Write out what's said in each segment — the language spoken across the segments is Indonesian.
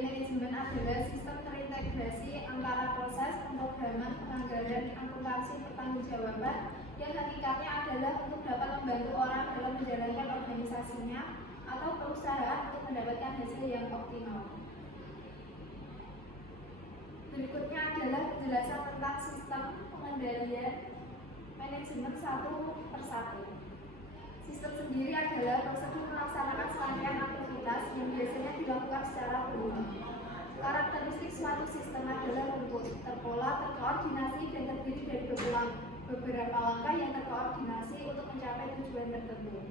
manajemen adalah sistem terintegrasi antara proses pemrograman, penganggaran, akuntansi, pertanggungjawaban yang hakikatnya adalah untuk dapat membantu orang dalam menjalankan organisasinya atau perusahaan untuk mendapatkan hasil yang optimal. Berikutnya adalah penjelasan tentang sistem pengendalian manajemen satu persatu. Sistem sendiri adalah prosedur melaksanakan serangkaian aktivitas yang biasanya dilakukan secara berulang. Karakteristik suatu sistem adalah runtut, terpola, terkoordinasi, dan terdiri dari beberapa langkah yang terkoordinasi untuk mencapai tujuan tertentu.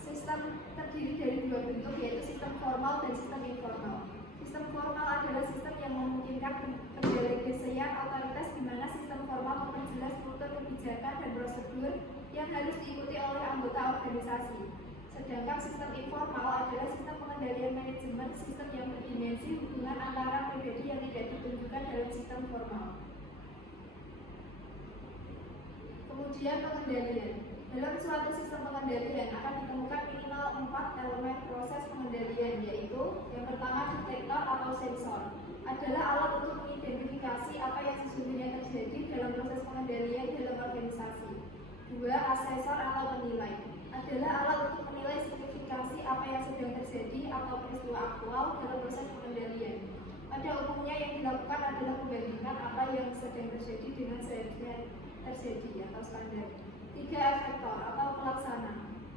Sistem terdiri dari dua bentuk, yaitu sistem formal dan sistem informal. Sistem formal adalah sistem yang memungkinkan pendelegasian otoritas di mana sistem formal memperjelas struktur kebijakan dan prosedur yang harus diikuti oleh anggota organisasi. Sedangkan sistem informal adalah sistem pengendalian manajemen, sistem yang berdimensi hubungan antara pribadi yang tidak ditunjukkan dalam sistem formal. Kemudian pengendalian. Dalam suatu sistem pengendalian akan ditemukan minimal 4 elemen proses pengendalian, yaitu yang pertama detektor atau sensor adalah alat untuk mengidentifikasi apa yang sesungguhnya terjadi dalam proses pengendalian dalam organisasi. 2. Asesor atau penilai adalah alat untuk menilai signifikansi apa yang sedang terjadi atau peristiwa aktual dalam proses pengendalian. Pada umumnya yang dilakukan adalah membandingkan apa yang sedang terjadi dengan seharusnya terjadi atau standar. 3. Efektor atau pelaksana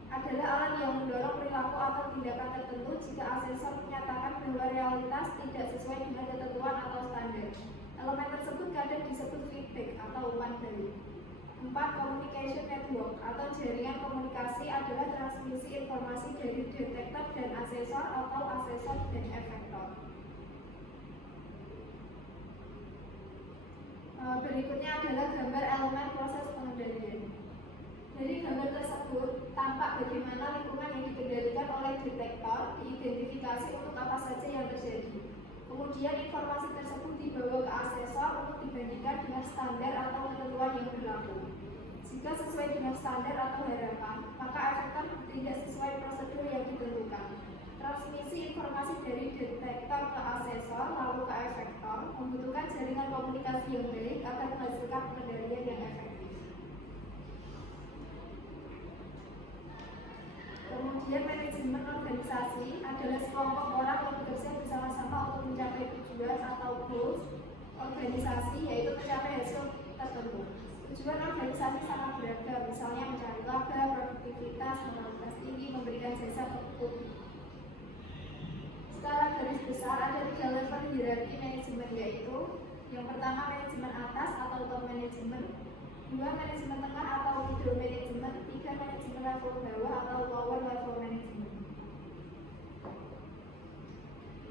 adalah alat yang mendorong perilaku atau tindakan tertentu jika asesor menyatakan bahwa realitas tidak sesuai dengan ketentuan atau standar. Elemen tersebut kadang disebut feedback atau umpan balik. 4. Communication network atau jaringan komunikasi adalah transmisi informasi dari detektor dan asesor atau asesor dan efektor. Berikutnya adalah gambar elemen proses pengendalian. Dari gambar tersebut tampak bagaimana lingkungan yang dikendalikan oleh detektor diidentifikasi untuk apa saja yang terjadi. Kemudian informasi tersebut dibawa ke asesor untuk dibandingkan dengan standar atau ketentuan yang berlaku. Jika sesuai dengan standar atau harapan, maka efektor tidak sesuai prosedur yang ditentukan. Transmisi informasi dari detektor ke asesor lalu ke efektor membutuhkan jaringan komunikasi yang baik agar menghasilkan pengendalian yang efektif. Kemudian manajemen organisasi adalah sekelompok orang yang bekerja bersama-sama untuk mencapai tujuan atau goals organisasi, yaitu mencapai hasil tertentu. Tujuan organisasi sangat beragam, misalnya mencari laba, produktivitas, moralitas tinggi, memberikan jasa ke publik. Secara garis besar ada 3 level hierarki manajemen, yaitu yang pertama manajemen atas atau top manajemen, 2 manajemen tengah atau middle manajemen, 3 manajemen level bawah atau lower level management.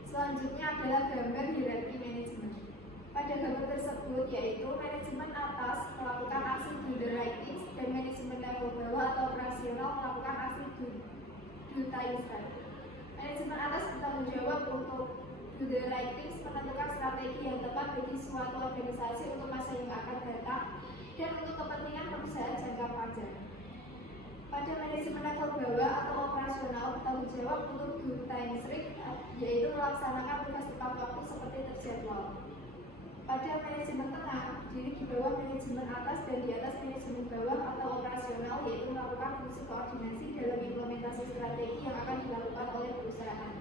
Selanjutnya adalah gambar hierarki manajemen. Pada gambar tersebut yaitu manajemen atas melakukan aksi do the right things dan manajemen level bawah atau operasional melakukan aksi do things right. Manajemen atas bertanggung jawab untuk do the right things, menentukan strategi yang tepat bagi suatu organisasi untuk masa yang akan datang dan untuk kepentingan perusahaan jangka panjang. Pada manajemen level bawah atau operasional bertanggung jawab untuk do things right, yaitu melaksanakan tugas tepat waktu seperti terjadwal. Pada manajemen tengah terdiri di bawah manajemen atas dan di atas manajemen bawah atau operasional, yaitu melakukan fungsi koordinasi dalam implementasi strategi yang akan dilakukan oleh perusahaan.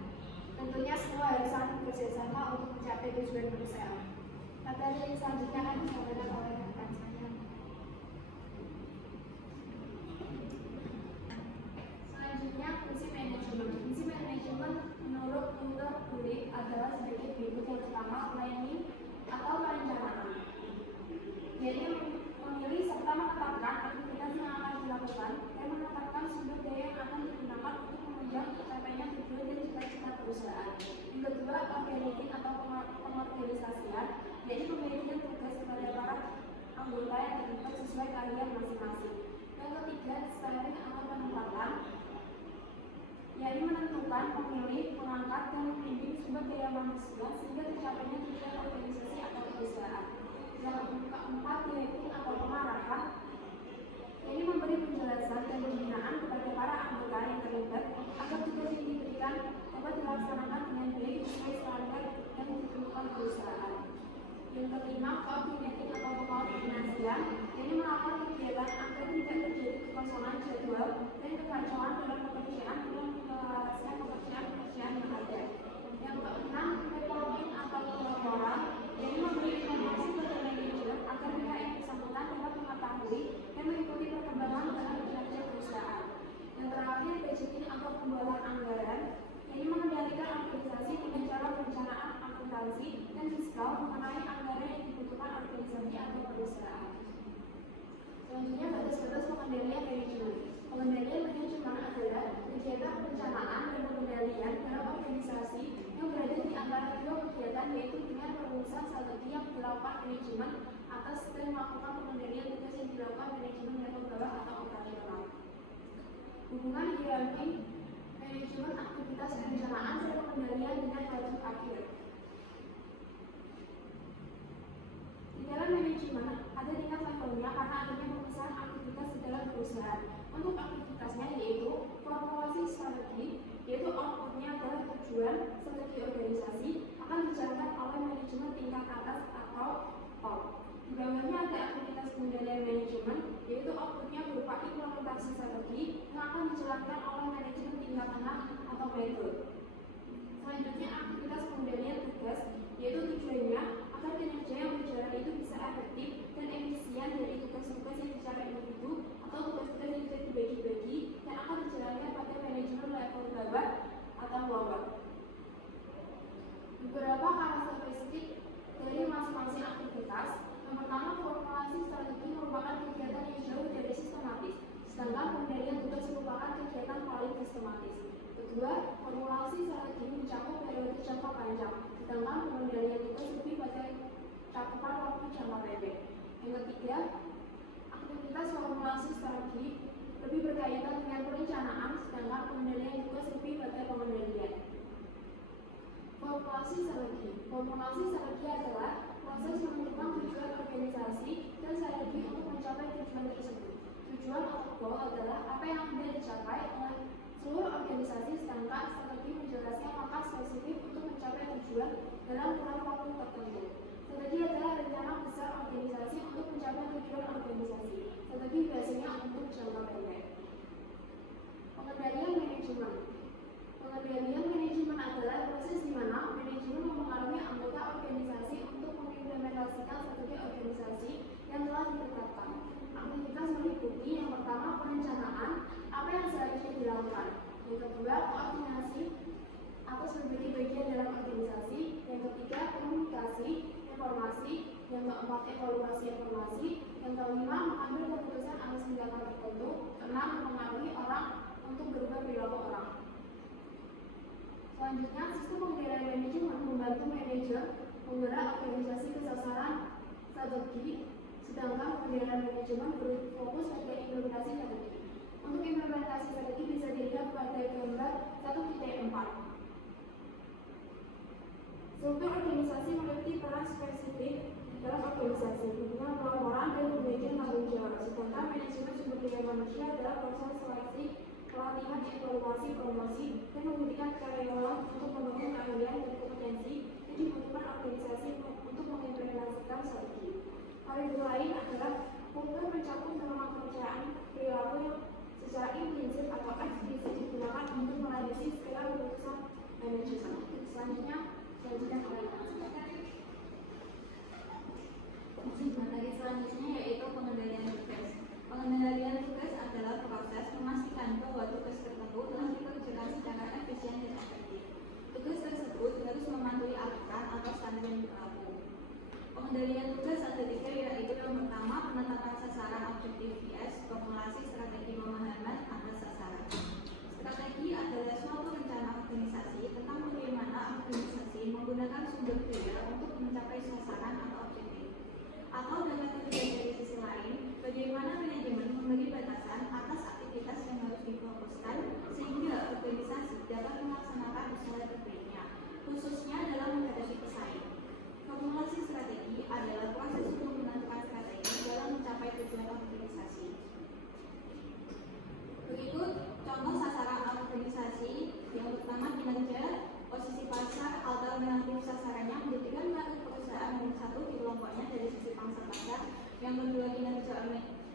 Tentunya semua harus saling bekerjasama untuk mencapai tujuan perusahaan. Materi yang selanjutnya akan disampaikan oleh rekan saya. Selanjutnya fungsi manajemen. Fungsi manajemen menurut Hunter Bulik adalah sebagai berikut. Yang pertama, planning atau perencanaan, yaitu memilih serta menetapkan aktivitas yang akan dilakukan dan menetapkan sumber daya yang akan digunakan untuk menunjang tercapainya tujuan dan cita-cita perusahaan. Yang kedua, organizing atau pengorganisasian, yaitu memberikan tugas kepada para anggota yang terlibat sesuai keahlian masing-masing. Yang ketiga, steering atau penempatan, yaitu menentukan, memilih, mengangkat, dan membimbing sumber daya manusia sehingga tercapainya tujuan organisasi atau perusahaan. Yang keempat, directing atau pengarahan, yaitu memberi penjelasan dan pembinaan kepada para anggota yang terlibat agar tugas yang diberikan dapat dilaksanakan dengan pembuatan anggaran, ini mengendalikan organisasi dengan cara perencanaan akuntansi dan fiskal mengenai anggaran yang dibutuhkan organisasi atau perusahaan. Selanjutnya, batas-batas pengendalian manajemen. Pengendalian manajemen adalah kegiatan perencanaan dan pengendalian dalam organisasi yang berada di antara dua kegiatan, yaitu dengan perumusan strategi yang dilakukan manajemen atas dan melakukan pengendalian tugas yang dilakukan manajemen level bawah atau operasional. Hubungan hierarki manajemen aktivitas perencanaan dan pengendalian dengan wajib akhir. Di dalam manajemen ada tingkat levelnya karena adanya pemesanan aktivitas di dalam perusahaan. Untuk aktivitasnya yaitu formulasi strategi, yaitu outputnya adalah tujuan strategi organisasi akan dijalankan oleh manajemen tingkat atas atau top. Di bawahnya ada aktivitas pengendalian manajemen, yaitu outputnya berupa implementasi strategi yang akan dijalankan oleh manajemen tingkat tengah atau middle. Selanjutnya aktivitas pengendalian tugas, yaitu tujuannya agar kinerja yang berjalan itu bisa efektif dan efisien dari tugas-tugas yang secara individu atau tugas-tugas yang bisa dibagi-bagi dan akan dijalankan pada manajemen level bawah atau lower. Beberapa karakteristik dari masing-masing aktivitas. Yang pertama, formulasi strategi merupakan kegiatan yang jauh dari sistematis, sedangkan pengendalian tugas merupakan kegiatan paling sistematis. Kedua, formulasi strategi mencakup periode jangka panjang, sedangkan pengendalian tugas lebih pada cakupan waktu jangka pendek. Yang ketiga, aktivitas formulasi strategi lebih berkaitan dengan perencanaan, sedangkan pengendalian tugas lebih pada pengendalian. Formulasi strategi adalah proses menentukan tujuan organisasi dan strategi untuk mencapai tujuan tersebut. Tujuan atau goal adalah apa yang hendak dicapai oleh seluruh organisasi, sedangkan strategi menjelaskan langkah spesifik untuk mencapai tujuan dalam kurun waktu tertentu. Strategi adalah rencana besar organisasi untuk mencapai tujuan organisasi. Strategi biasanya untuk jangka pendek. Pengendalian manajemen. Pengendalian manajemen adalah proses di mana manajemen mempengaruhi anggota organisasi untuk mengimplementasikan strategi organisasi yang telah ditetapkan. Aktivitas meliputi yang pertama perencanaan, apa yang seharusnya dilakukan. Yang kedua, koordinasi atas berbagai bagian dalam organisasi. Yang ketiga, komunikasi informasi. Yang keempat, evaluasi informasi. Yang kelima, mengambil keputusan atas tindakan tertentu. Keenam, mempengaruhi orang untuk berubah perilaku orang. Selanjutnya, sistem pengendalian manajemen membantu manajer menggerak organisasi ke sasaran strategi, sedangkan pengendalian manajemen berfokus pada implementasi strategi. Untuk implementasi strategi bisa dilihat pada gambar 1.4. Struktur organisasi memiliki peran spesifik dalam organisasi, hubungan pelaporan dan pembagian tanggung jawab, sedangkan manajemen sumber daya manusia adalah proses seleksi, pelatihan, evaluasi, promosi, dan memberikan karyawan untuk membangun keahlian dan kompetensi yang dibutuhkan organisasi untuk mengimplementasikan strategi. Variabel lain adalah kultur mencakup norma kepercayaan perilaku yang secara implisit atau eksplisit digunakan untuk melandasi segala keputusan manajemen. Selanjutnya, dilanjutkan oleh materi selanjutnya yaitu pengendalian tugas. Pengendalian tugas adalah proses memastikan bahwa tugas tertentu telah dikerjakan secara efisien dan efektif. Tugas tersebut harus mematuhi aturan atau standar yang berlaku. Pengendalian tugas ada tiga, yaitu yang pertama penetapan sasaran objektif IS, formulasi strategi pemahaman atas sasaran. Strategi adalah suatu rencana organisasi tentang bagaimana organisasi menggunakan sumber daya untuk mencapai sasaran atau objektif. Atau dapat dilihat dari sisi lain, bagaimana manajemen memberi batasan atas aktivitas yang harus difokuskan sehingga organisasi dapat melaksanakan usaha terbaiknya, khususnya dalam menghadapi pesaing. Formulasi strategi adalah proses untuk menentukan strategi dalam mencapai tujuan organisasi. Berikut contoh sasaran organisasi. Yang pertama, kinerja, posisi pasar, alternatif sasarannya menjadikan target perusahaan nomor satu di kelompoknya dari sisi pangsa pasar. Yang kedua, kinerja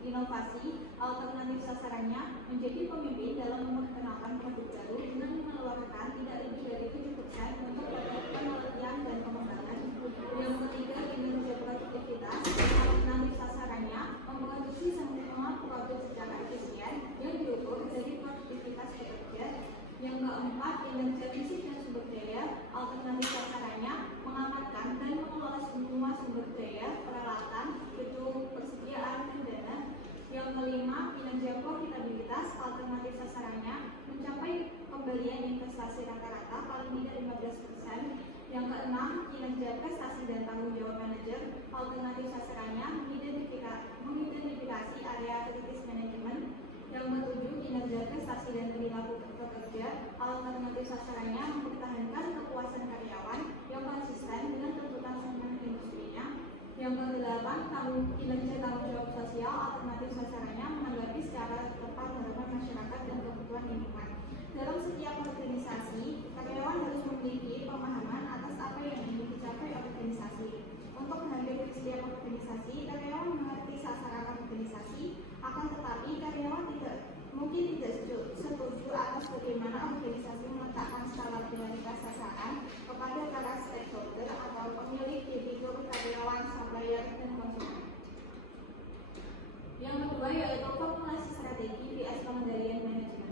inovasi, alternatif sasarannya menjadi pemimpin dalam memperkenalkan produk baru dengan mengeluarkan tidak lebih dari 7% untuk penelitian dan pengembangan. Yang ketiga, kinerja produktivitas, alternatif sasarannya memproduksi semua produk secara efisien yang diukur dari produktivitas pekerja. pembelian investasi rata-rata paling tidak 15%. Yang keenam, kinerja prestasi dan tanggung jawab manajer. Alternatif sasarannya mengidentifikasi area kritis manajemen. Yang ketujuh, kinerja prestasi dan perilaku pekerja. Alternatif sasarannya mempertahankan kepuasan karyawan yang konsisten dengan tuntutan segmen industrinya. Yang kedelapan, kinerja tanggung jawab sosial. Alternatif sasarannya menanggapi secara tepat harapan masyarakat dan kebutuhan lingkungan. Dalam setiap organisasi, karyawan harus memiliki pemahaman atas apa yang ingin dicapai organisasi. Untuk menghampiri setiap organisasi, karyawan mengerti sasaran organisasi, akan tetapi karyawan mungkin tidak setuju atas bagaimana organisasi meletakkan skala prioritas sasaran kepada para stakeholder atau pemilik debitur, karyawan, supplier, dan konsumen. Yang kedua yaitu formulasi strategi vs pengendalian manajemen.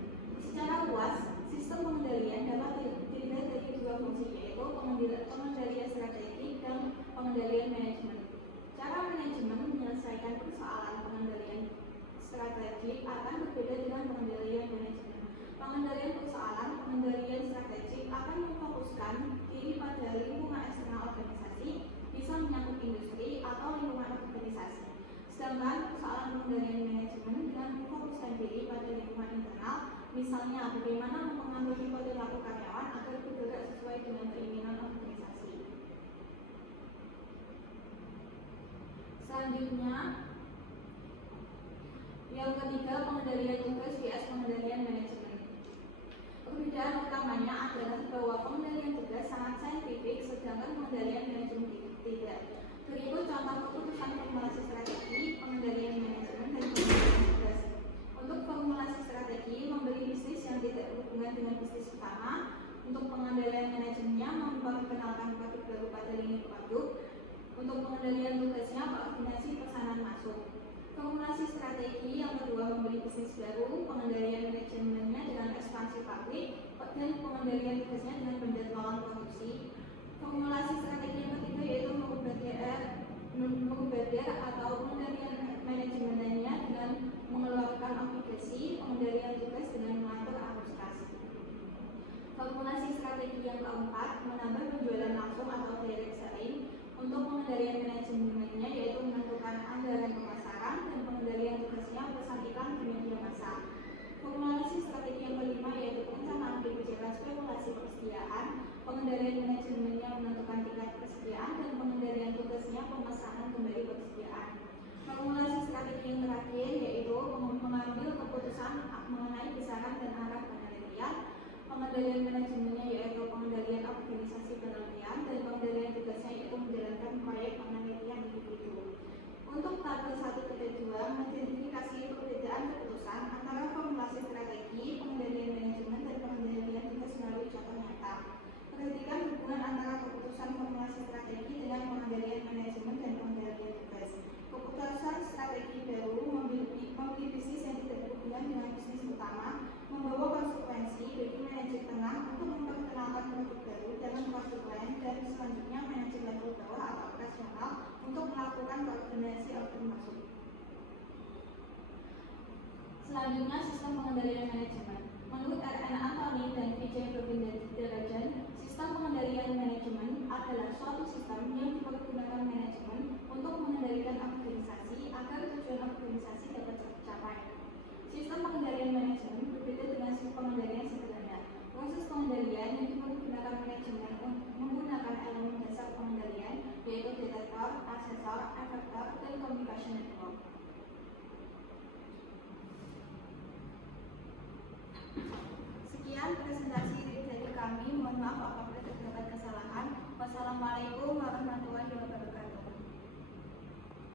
Secara luas, sistem pengendalian dapat dilihat dari dua fungsi, yaitu pengendalian strategik dan pengendalian manajemen. Cara manajemen menyelesaikan persoalan pengendalian strategik akan berbeda dengan pengendalian manajemen. Pengendalian persoalan pengendalian strategik akan memfokuskan diri pada lingkungan eksternal organisasi, bisa menyangkut industri atau lingkungan organisasi. Sedangkan persoalan pengendalian manajemen dengan memfokuskan diri pada lingkungan internal, misalnya bagaimana mempengaruhi perilaku karyawan agar bergerak sesuai dengan keinginan organisasi. Selanjutnya, yang ketiga, pengendalian tugas vs pengendalian manajemen. Perbedaan utamanya adalah bahwa pengendalian tugas sangat saintifik, sedangkan pengendalian manajemen tidak. Berikut contoh keputusan formulasi strategi, pengendalian manajemen, dan pengendalian tugas. Untuk formulasi strategi, membeli bisnis yang tidak berhubungan dengan bisnis utama. Untuk pengendalian manajemennya, memperkenalkan produk baru pada lini produk. Untuk pengendalian tugasnya, koordinasi pesanan masuk. Formulasi strategi yang kedua, membeli bisnis baru. Pengendalian manajemennya dengan ekspansi pabrik, dan pengendalian tugasnya dengan penjadwalan produksi. Formulasi strategi yang ketiga yaitu mengubah atau pengendalian manajemennya dengan mengeluarkan obligasi, pengendalian tugas dengan mengatur arus kas. Formulasi strategi yang keempat, menambah penjualan langsung atau direct selling. Untuk pengendalian manajemennya yaitu menentukan anggaran pemasaran, dan pengendalian tugasnya pesan iklan di media massa. Formulasi strategi yang kelima yaitu perencanaan kebijakan spekulasi persediaan. Pengendalian manajemennya menentukan tingkat persediaan, dan pengendalian tugasnya pemesanan kembali persediaan. Formulasi strategi yang terakhir yaitu mengambil keputusan mengenai besaran dan arah penelitian. Pengendalian manajemennya yaitu pengendalian organisasi penelitian, dan pengendalian tugasnya yaitu menjalankan proyek penelitian individu. Untuk tabel 1 ke 2, mengidentifikasi perbedaan keputusan antara formulasi strategi, pengendalian manajemen, dan pengendalian tugas melalui contoh nyata. Perhatikan hubungan antara keputusan formulasi strategi dengan pengendalian manajemen dan pengendalian tugas. Keputusan strategi baru membeli bisnis yang tidak berhubungan dengan bisnis utama, membawa konsekuensi bagi manajer tengah untuk memperkenalkan produk baru dengan konsekuen, dan selanjutnya manajer level bawah atau operasional untuk melakukan koordinasi order masuk. Selanjutnya, sistem pengendalian manajemen. Menurut R.N. Anthony dan Vijay Govindarajan, sistem pengendalian manajemen adalah suatu sistem yang dipergunakan manajemen untuk mengendalikan organisasi agar tujuan organisasi dapat tercapai. Sistem pengendalian manajemen berbeda dengan sistem pengendalian sederhana. Proses pengendalian yang dipergunakan manajemen menggunakan elemen dasar pengendalian, yaitu detektor, asesor, efektor, dan communication network. Sekian presentasi dari kami. Mohon maaf apabila terdapat kesalahan. Wassalamualaikum warahmatullahi wabarakatuh.